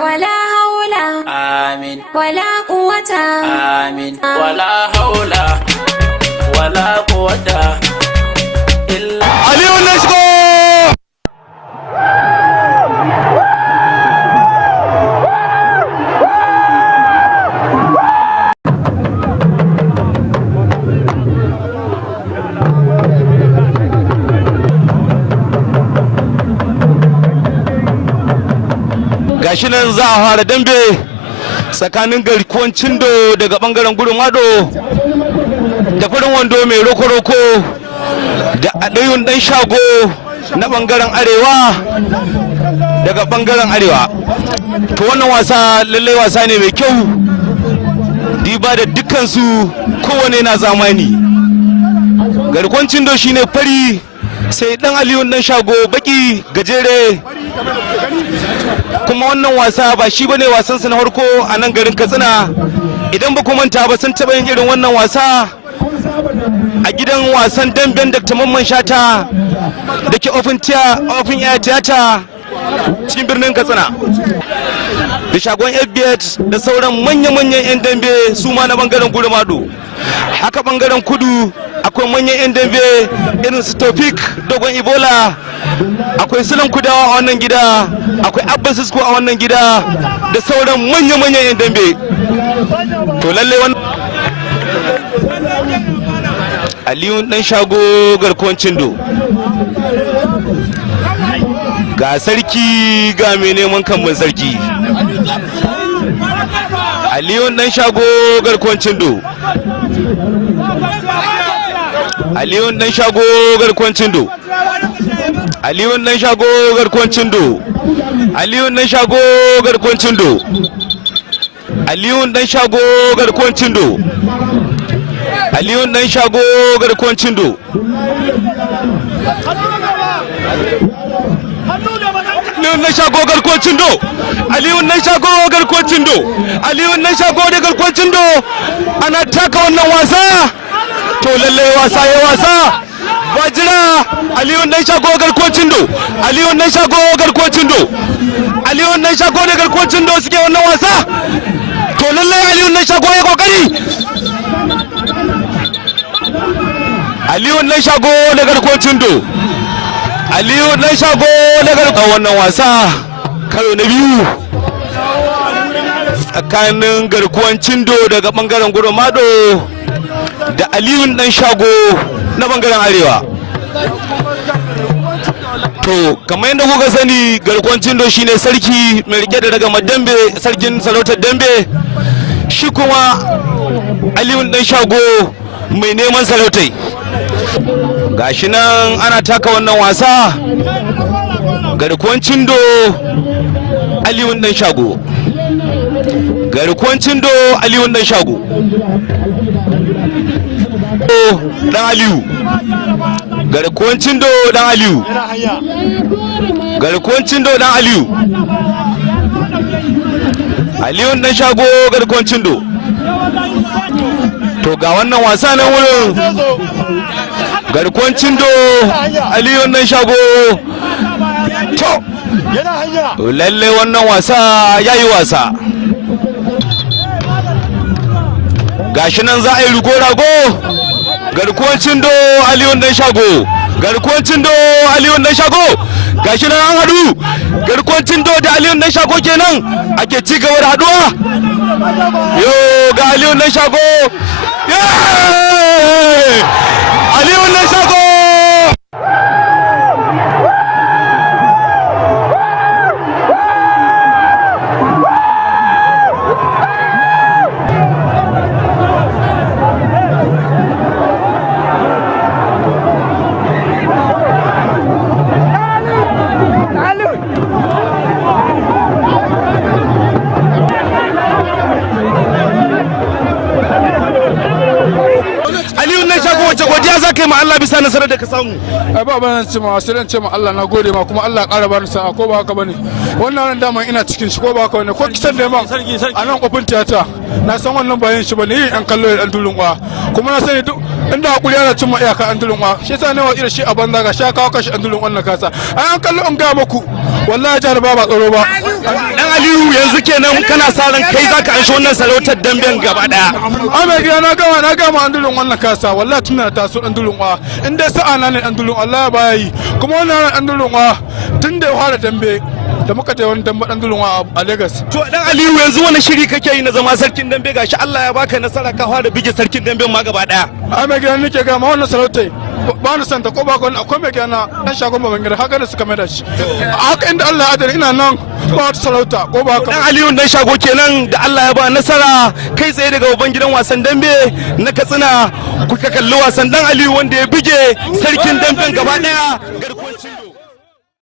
ولا حول آمين ولا قوة آمين ولا حول ولا قوة إلا علي ونشكو gashi nan za a fara dambe tsakanin garkuwan cindo daga bangaren gudun ado da farin wando mai roko-roko da adayun dan shago na bangaren arewa daga bangaren arewa. To wannan wasa lallai wasa ne mai kyau diba da dukkansu kowane na zamani. Garkuwan cindo shine fari sai dan aliyun dan shago baki gajere, kuma wannan wasa ba shi bane wasan su na farko a nan garin Katsina. Idan ba ku manta ba sun taba yin irin wannan wasa a gidan wasan damben Dr. Mamman Shata da ke ofin air theater cikin birnin Katsina da shagon FBH da sauran manya-manyan 'yan dambe su ma na bangaren gurmado. Haka bangaren kudu akwai manyan 'yan dambe irin su Tofik Dogon Ibola, akwai Sulan Kudawa a wannan gida, akwai Abba Sisko a wannan gida da sauran manya-manyan 'yan dambe. To lalle wannan Aliyu dan shago garkuwan cindo ga sarki ga mai neman kan sarki. Aliyu dan shago garkuwan cindo, Aliyu dan shago garkuwan cindo, Aliyu dan shago garkuwan cindo, Aliyu dan shago garkuwan cindo, Aliyu dan shago garkuwan cindo, Aliyu dan shago garkuwan cindo. Aliyu dan shago garkuwan cindo, Aliyu dan shago garkuwan cindo, Aliyu dan shago da garkuwan cindo ana taka wannan wasa. To lalle wasa ya wasa bajira. Aliyu dan shago garkuwan cindo, Aliyu dan shago garkuwan cindo, Aliyu dan shago da garkuwan cindo suke wannan wasa. To lalle Aliyu dan shago ya kokari, Aliyu dan shago da garkuwan cindo, Aliyu dan shago da garkuwan wannan wasa karo na biyu tsakanin garkuwan cindo daga bangaren gurmado da Aliyu dan shago na bangaren arewa. To kamar yadda kuka sani garkuwan cindo shine sarki mai rike da daga dambe, sarkin sarautar dambe, shi kuma Aliyu dan shago mai neman sarautai. Gashi nan ana taka wannan wasa garkuwan cindo Aliyu dan shago, garkuwan cindo Aliyu dan shago, dan Aliyu, garkuwan cindo dan Aliyu, garkuwan cindo dan Aliyu, Aliyu dan shago garkuwan cindo. To ga wannan wasa nan wurin garkuwan cindo Aliyu dan shago. To lalle wannan wasa yayi wasa. Gashi nan za a yi rugo-rago garkuwan cindo Aliyu dan shago, garkuwan cindo Aliyu dan shago. Gashi nan an hadu garkuwan cindo da Aliyu dan shago kenan ake ci gaba da haduwa. Yo ga Aliyu dan shago, Aliyu dan shago. Godiya za ka yi ma Allah bisa nasarar da ka samu. Ai ba ban ce ma sai dan ce ma Allah na gode ma, kuma Allah ya ƙara bani sa'a, ko ba haka bane. Wannan dama ina cikin shi, ko ba haka bane. Ko kisan da ma a nan kofin tiyata na san wannan bayan shi bane, yin an kallo da dulun kwa, kuma na sani duk inda hakuri ana cin ma iyaka an dulun kwa. Shi yasa ne wa irin shi a banza ga sha kawo kashi an dulun wannan kasa. Ai an kallo an ga muku wallahi jihar ba tsaro ba. Dan Aliyu yanzu yanzu kenan kana sa ran kai zaka anshi wannan sarautar damben gaba daya. Mai gida na gama an dulun wannan kasa wallahi tun na taso dan dulun wa in dai sa'a na ne dan dulun Allah ya baya yi kuma wannan dan dulun wa tun da ya fara dambe da muka je wani dambe dan dulun wa a Lagos. To dan Aliyu yanzu wani shiri kake yi na zama sarkin dambe gashi Allah ya baka nasara ka fara bige sarkin damben ma gaba daya. Mai gida nake ga ma wannan sarautai ba ni santa ko ba ko akwai mai gida na dan shagon baban gida haka da suka mai da shi. Haka inda Allah ya adana ina nan ba wata sarauta ko ba haka. Dan Aliyu dan shago kenan da Allah ya ba nasara kai tsaye daga babban gidan wasan dambe na Katsina kuka kalli wasan dan Aliyu wanda ya bige sarkin damben gaba daya garkuwar